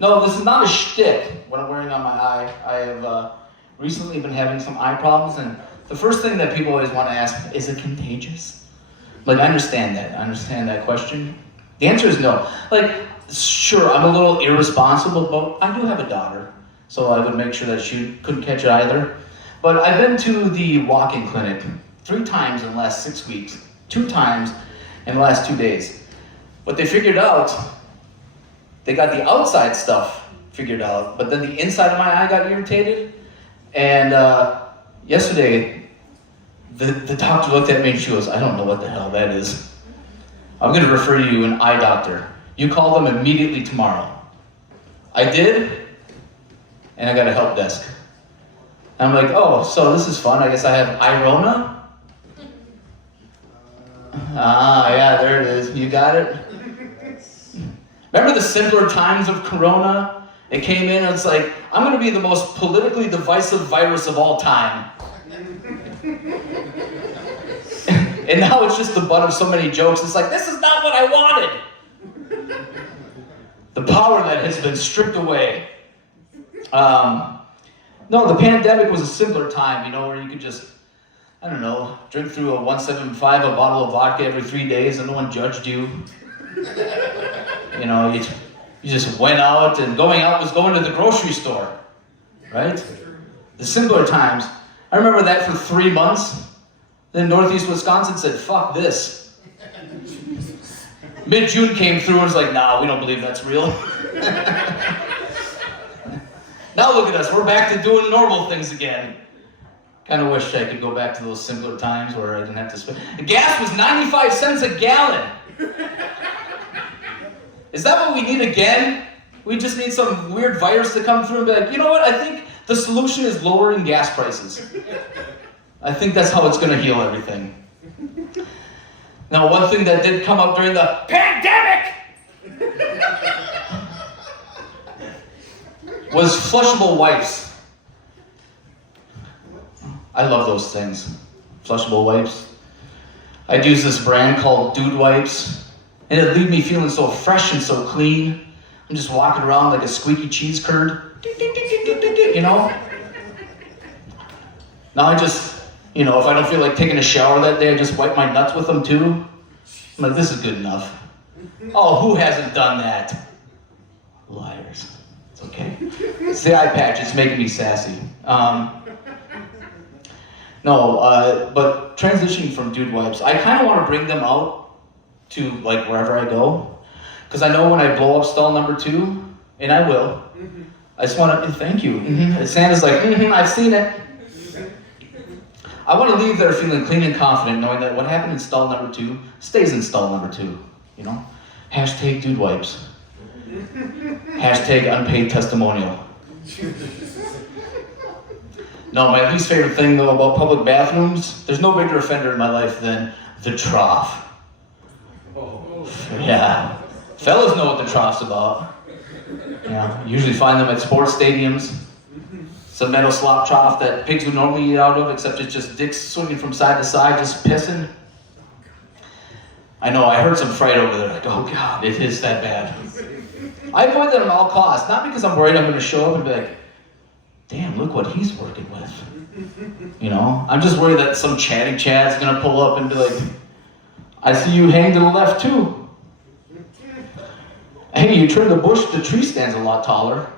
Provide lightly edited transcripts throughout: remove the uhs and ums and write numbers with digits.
No, this is not a shtick, what I'm wearing on my eye. I have recently been having some eye problems, and the first thing that people always want to ask, is it contagious? Like, I understand that question. The answer is no. Like, sure, I'm a little irresponsible, but I do have a daughter, so I would make sure that she couldn't catch it either. But I've been to the walk-in clinic 3 times in the last 6 weeks, 2 times in the last 2 days. What they figured out, they got the outside stuff figured out, but then the inside of my eye got irritated. And yesterday, the doctor looked at me and she goes, I don't know what the hell that is. I'm going to refer you to an eye doctor. You call them immediately tomorrow. I did, and I got a help desk. And I'm like, oh, so this is fun. I guess I have Irona? Yeah, there it is. You got it? Remember the simpler times of Corona? It came in and it's like, I'm going to be the most politically divisive virus of all time. And now it's just the butt of so many jokes. It's like, this is not what I wanted. The power that has been stripped away. No, the pandemic was a simpler time, where you could just, I don't know, drink through a 175, a bottle of vodka every 3 days and no one judged you. You just went out, and going out was going to the grocery store, right? The simpler times. I remember that for 3 months. Then Northeast Wisconsin said, fuck this. Mid-June came through and was like, nah, we don't believe that's real. Now look at us, we're back to doing normal things again. Kind of wish I could go back to those simpler times where I didn't have to spend. Gas was 95 cents a gallon. Is that what we need again? We just need some weird virus to come through and be like, you know what, I think the solution is lowering gas prices. I think that's how it's going to heal everything. Now, one thing that did come up during the pandemic was flushable wipes. I love those things, flushable wipes. I'd use this brand called Dude Wipes, and it'd leave me feeling so fresh and so clean. I'm just walking around like a squeaky cheese curd, Now I just, if I don't feel like taking a shower that day, I just wipe my nuts with them too. I'm like, this is good enough. Oh, who hasn't done that? Liars. It's okay. It's the eye patch, it's making me sassy. But transitioning from Dude Wipes, I kind of want to bring them out to like wherever I go. Because I know when I blow up stall number 2, and I will, I just want to, thank you. Santa's like, I've seen it. I want to leave there feeling clean and confident, knowing that what happened in stall number 2 stays in stall number 2, Hashtag Dude Wipes. Hashtag unpaid testimonial. No, my least favorite thing, though, about public bathrooms, there's no bigger offender in my life than the trough. Yeah. Fellas know what the trough's about. You usually find them at sports stadiums. It's a metal slop trough that pigs would normally eat out of, except it's just dicks swinging from side to side, just pissing. I know, I heard some fright over there, like, oh God, it is that bad. I avoid that at all costs, not because I'm worried I'm going to show up and be like, damn, look what he's working with. I'm just worried that some chatty Chad's going to pull up and be like, I see you hang to the left too. Hey, you trim the bush, the tree stands a lot taller.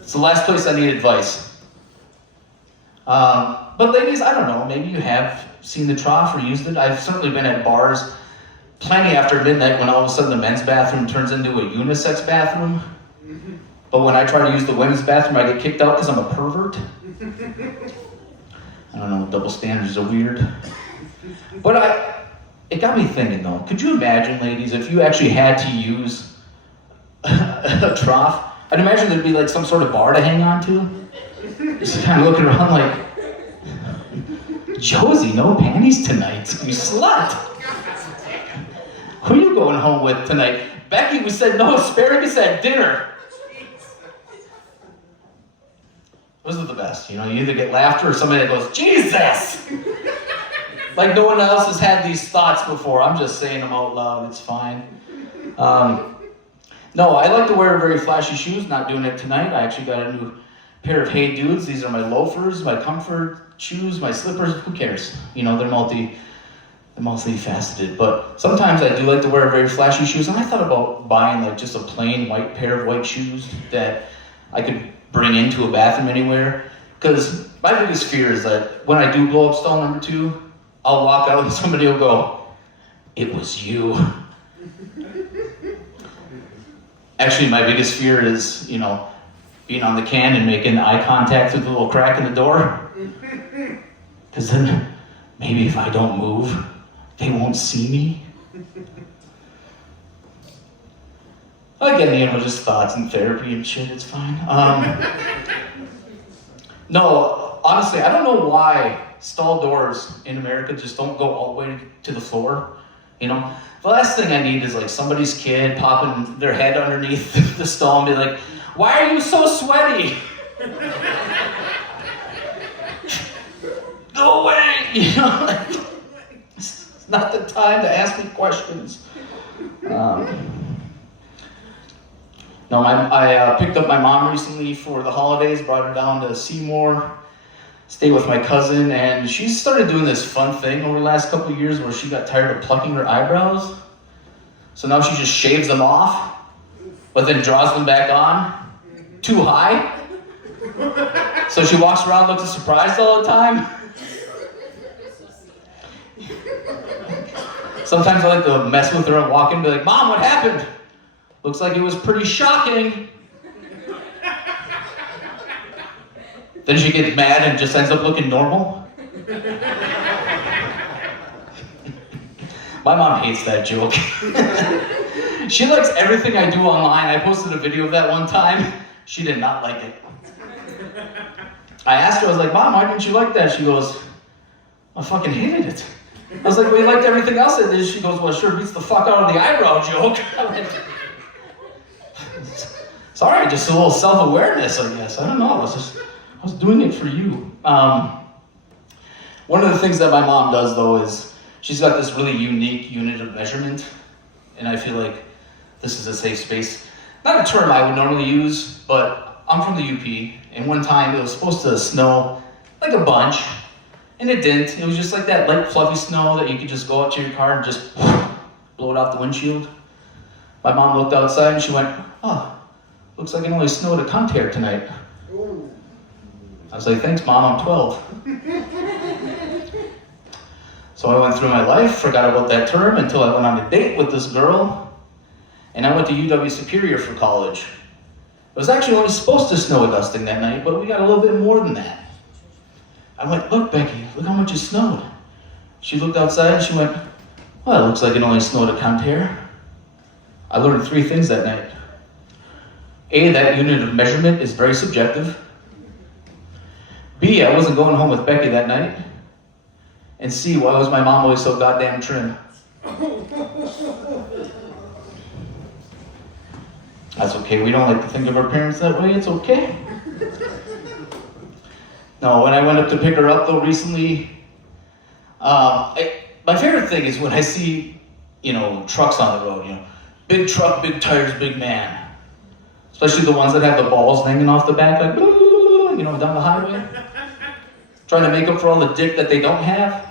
It's the last place I need advice. But ladies, I don't know, maybe you have seen the trough or used it. I've certainly been at bars plenty after midnight when all of a sudden the men's bathroom turns into a unisex bathroom. But when I try to use the women's bathroom, I get kicked out because I'm a pervert. I don't know, double standards are weird. But it got me thinking though, could you imagine, ladies, if you actually had to use a trough? I'd imagine there'd be like some sort of bar to hang on to. Just kind of looking around like, Josie, no panties tonight, you slut. Who are you going home with tonight? Becky, we said no asparagus at dinner. Those are the best, you either get laughter or somebody that goes, Jesus! Like no one else has had these thoughts before. I'm just saying them out loud, it's fine. No, I like to wear very flashy shoes, not doing it tonight. I actually got a new pair of Hey Dudes. These are my loafers, my comfort shoes, my slippers. Who cares? You know, they're multifaceted. But sometimes I do like to wear very flashy shoes, and I thought about buying like just a plain white pair of white shoes that I could bring into a bathroom anywhere. Because my biggest fear is that when I do blow up stall number 2, I'll walk out and somebody will go, "It was you." Actually, my biggest fear is, you know, being on the can and making eye contact through the little crack in the door. Because then, maybe if I don't move, they won't see me. Again, you know, just thoughts and therapy and shit, it's fine. No, honestly, I don't know why stall doors in America just don't go all the way to the floor, you know? The last thing I need is like somebody's kid popping their head underneath the stall and be like, "Why are you so sweaty?" Go away! You know, like, it's not the time to ask me questions. No, I picked up my mom recently for the holidays, brought her down to Seymour, stay with my cousin, and she started doing this fun thing over the last couple of years where she got tired of plucking her eyebrows. So now she just shaves them off, but then draws them back on too high. So she walks around looking surprised all the time. Sometimes I like to mess with her and walk in and be like, "Mom, what happened? Looks like it was pretty shocking." Then she gets mad and just ends up looking normal. My mom hates that joke. She likes everything I do online. I posted a video of that one time. She did not like it. I asked her, I was like, "Mom, why didn't you like that?" She goes, "I fucking hated it." I was like, "Well, you liked everything else I did." She goes, "Well, it sure beats the fuck out of the eyebrow joke." I went, "Sorry, just a little self-awareness, I guess. I don't know. I was doing it for you." One of the things that my mom does, though, is she's got this really unique unit of measurement, and I feel like this is a safe space. Not a term I would normally use, but I'm from the UP, and one time it was supposed to snow like a bunch, and it didn't. It was just like that light, fluffy snow that you could just go out to your car and just blow it off the windshield. My mom looked outside and she went, "Oh, looks like it only snowed a cunt here tonight." I was like, "Thanks, Mom, I'm 12. So I went through my life, forgot about that term until I went on a date with this girl, and I went to UW Superior for college. It was actually only supposed to snow a dusting that night, but we got a little bit more than that. I went, "Look, Becky, look how much it snowed." She looked outside and she went, "Well, it looks like it only snowed a cunt here." I learned 3 things that night. A, that unit of measurement is very subjective. B, I wasn't going home with Becky that night. And C, why was my mom always so goddamn trim? That's okay, we don't like to think of our parents that way, it's okay. No, when I went up to pick her up though recently, my favorite thing is when I see, you know, trucks on the road, you know, big truck, big tires, big man. Especially the ones that have the balls hanging off the back, like, you know, down the highway. Trying to make up for all the dick that they don't have.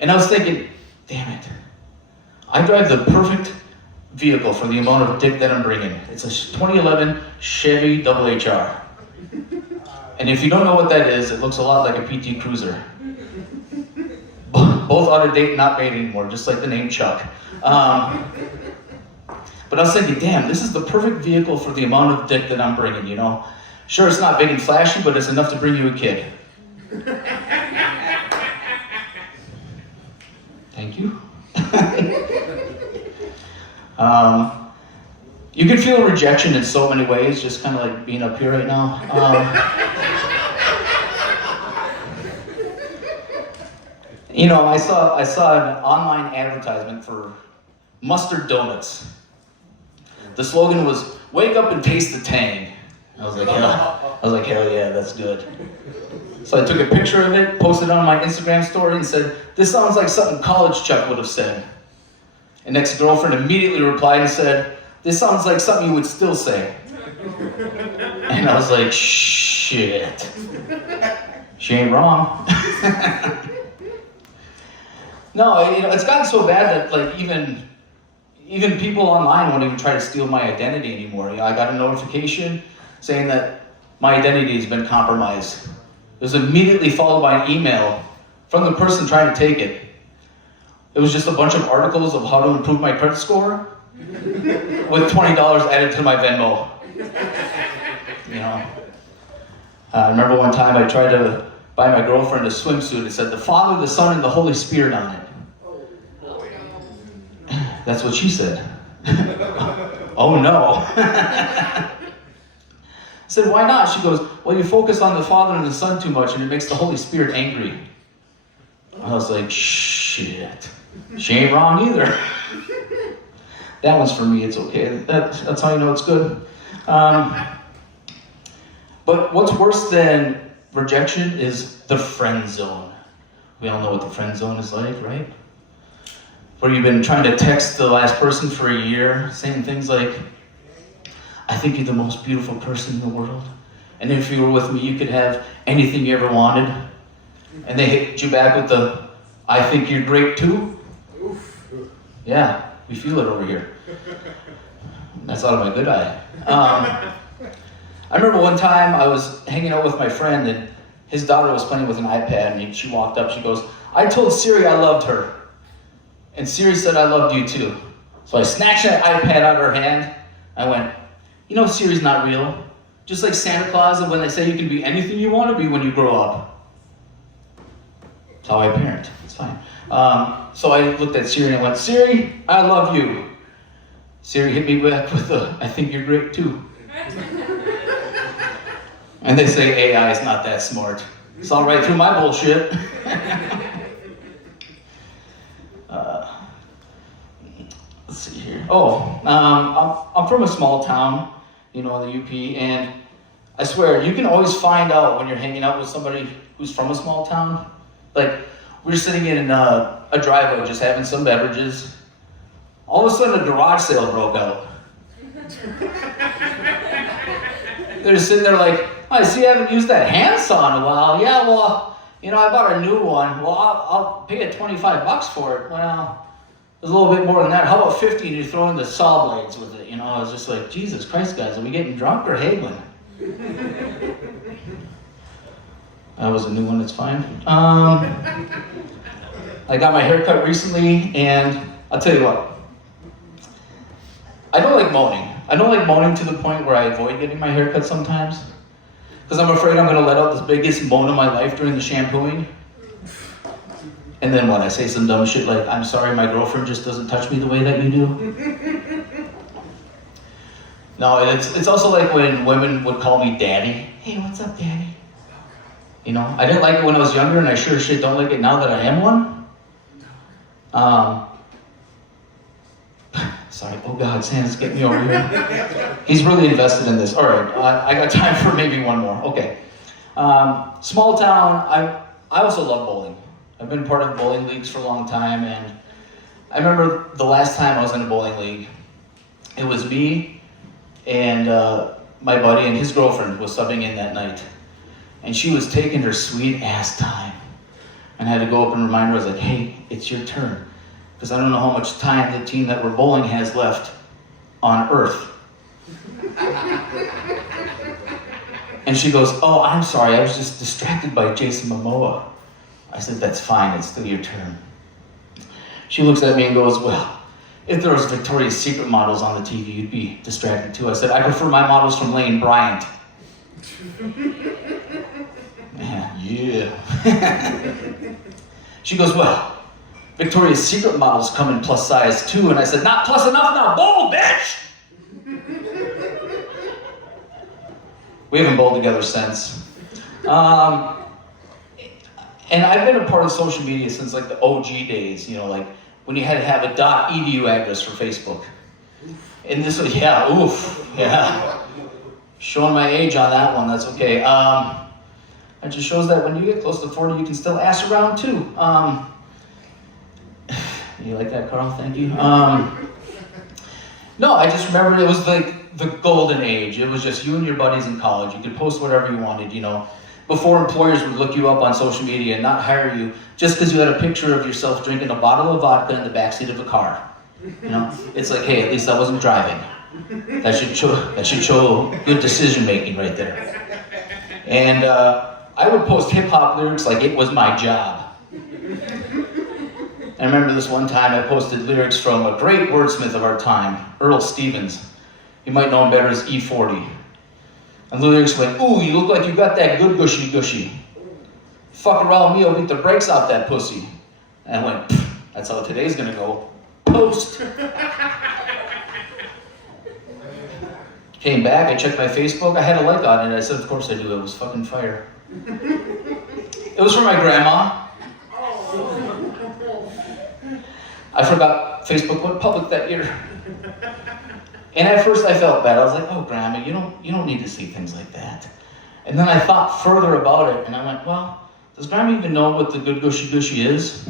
And I was thinking, damn it. I drive the perfect vehicle for the amount of dick that I'm bringing. It's a 2011 Chevy HR. And if you don't know what that is, it looks a lot like a PT Cruiser. Both out of date, not made anymore, just like the name Chuck. But I was thinking, damn, this is the perfect vehicle for the amount of dick that I'm bringing, you know? Sure, it's not big and flashy, but it's enough to bring you a kid. Thank you. You can feel rejection in so many ways, just kind of like being up here right now. You know, I saw an online advertisement for mustard donuts. The slogan was, "Wake up and taste the tang." I was like, hell yeah, that's good. So I took a picture of it, posted it on my Instagram story, and said, "This sounds like something college Chuck would have said." An ex-girlfriend immediately replied and said, This sounds like something you would still say. And I was like, shit. She ain't wrong. No, it's gotten so bad that like even people online won't even try to steal my identity anymore. I got a notification saying that my identity has been compromised. It was immediately followed by an email from the person trying to take it. It was just a bunch of articles of how to improve my credit score with $20 added to my Venmo. I remember one time I tried to buy my girlfriend a swimsuit. It said the Father, the Son, and the Holy Spirit on it. That's what she said. Oh no. I said, why not? She goes, well, you focus on the Father and the Son too much and it makes the Holy Spirit angry. I was like, shit. She ain't wrong either. That one's for me, it's okay. That's how you know it's good. But what's worse than rejection is the friend zone. We all know what the friend zone is like, right? Where you've been trying to text the last person for a year, saying things like, I think you're the most beautiful person in the world. And if you were with me, you could have anything you ever wanted. And they hit you back with the, I think you're great too. Yeah, we feel it over here. That's out of my good eye. I remember one time I was hanging out with my friend and his daughter was playing with an iPad and she walked up, she goes, I told Siri I loved her. And Siri said, I loved you too. So I snatched that iPad out of her hand. I went, Siri's not real. Just like Santa Claus and when they say you can be anything you want to be when you grow up. That's how I parent, it's fine. So I looked at Siri and I went, Siri, I love you. Siri hit me back with the, I think you're great too. And they say AI is not that smart. It's all right through my bullshit. Let's see here. I'm from a small town, in the UP, and I swear, you can always find out when you're hanging out with somebody who's from a small town. Like, we were sitting in a driveway just having some beverages. All of a sudden, a garage sale broke out. They're just sitting there like, I see you haven't used that handsaw in a while. Yeah, well, I bought a new one. Well, I'll pay you $25 for it. Well, there's a little bit more than that. How about 50 and you throw in the saw blades with it? I was just like, Jesus Christ, guys, are we getting drunk or haggling? That was a new one, it's fine. I got my hair cut recently, and I'll tell you what. I don't like moaning. I don't like moaning to the point where I avoid getting my hair cut sometimes. Because I'm afraid I'm going to let out the biggest moan of my life during the shampooing. And then what? I say some dumb shit like, I'm sorry my girlfriend just doesn't touch me the way that you do. No, it's also like when women would call me daddy. Hey, what's up, daddy? I didn't like it when I was younger, and I sure shit don't like it now that I am one. Sorry, oh God, Santa's getting me over here. He's really invested in this. All right, I got time for maybe one more. Okay. Small town, I also love bowling. I've been part of bowling leagues for a long time, and I remember the last time I was in a bowling league, it was me and my buddy and his girlfriend was subbing in that night. And she was taking her sweet ass time. And I had to go up and remind her, I was like, hey, it's your turn. Because I don't know how much time the team that we're bowling has left on Earth. And she goes, oh, I'm sorry, I was just distracted by Jason Momoa. I said, that's fine, it's still your turn. She looks at me and goes, well, if there was Victoria's Secret models on the TV, you'd be distracted too. I said, I prefer my models from Lane Bryant. Yeah. She goes, well, Victoria's Secret models come in plus size too. And I said, not plus enough now, bowl, bitch! We haven't bowled together since. And I've been a part of social media since like the OG days, like when you had to have a .edu address for Facebook. And this was, yeah. Showing my age on that one, that's okay. It just shows that when you get close to 40, you can still ass around too. You like that, Carl? Thank you. No, I just remember it was like the golden age. It was just you and your buddies in college. You could post whatever you wanted, you know. Before employers would look you up on social media and not hire you just because you had a picture of yourself drinking a bottle of vodka in the backseat of a car. You know, it's like, hey, at least I wasn't driving. That should show good decision making right there. And I would post hip hop lyrics like it was my job. I remember this one time I posted lyrics from a great wordsmith of our time, Earl Stevens. You might know him better as E40. And the lyrics went, ooh, you look like you got that good gushy gushy. Fuck around with me, I'll beat the brakes off that pussy. And I went, that's how today's gonna go. Post. Came back, I checked my Facebook, I had a like on it, I said, of course I do, it was fucking fire. It was from my grandma. I forgot Facebook went public that year. And at first I felt bad. I was like, oh, Grandma, you don't need to see things like that. And then I thought further about it, and I went, well, does Grandma even know what the good gushy gushy is?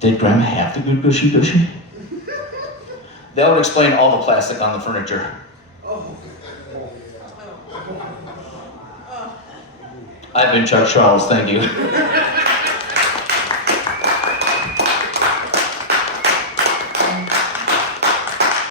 Did Grandma have the good gushy gushy? That would explain all the plastic on the furniture. I've been Chuck Charles, thank you.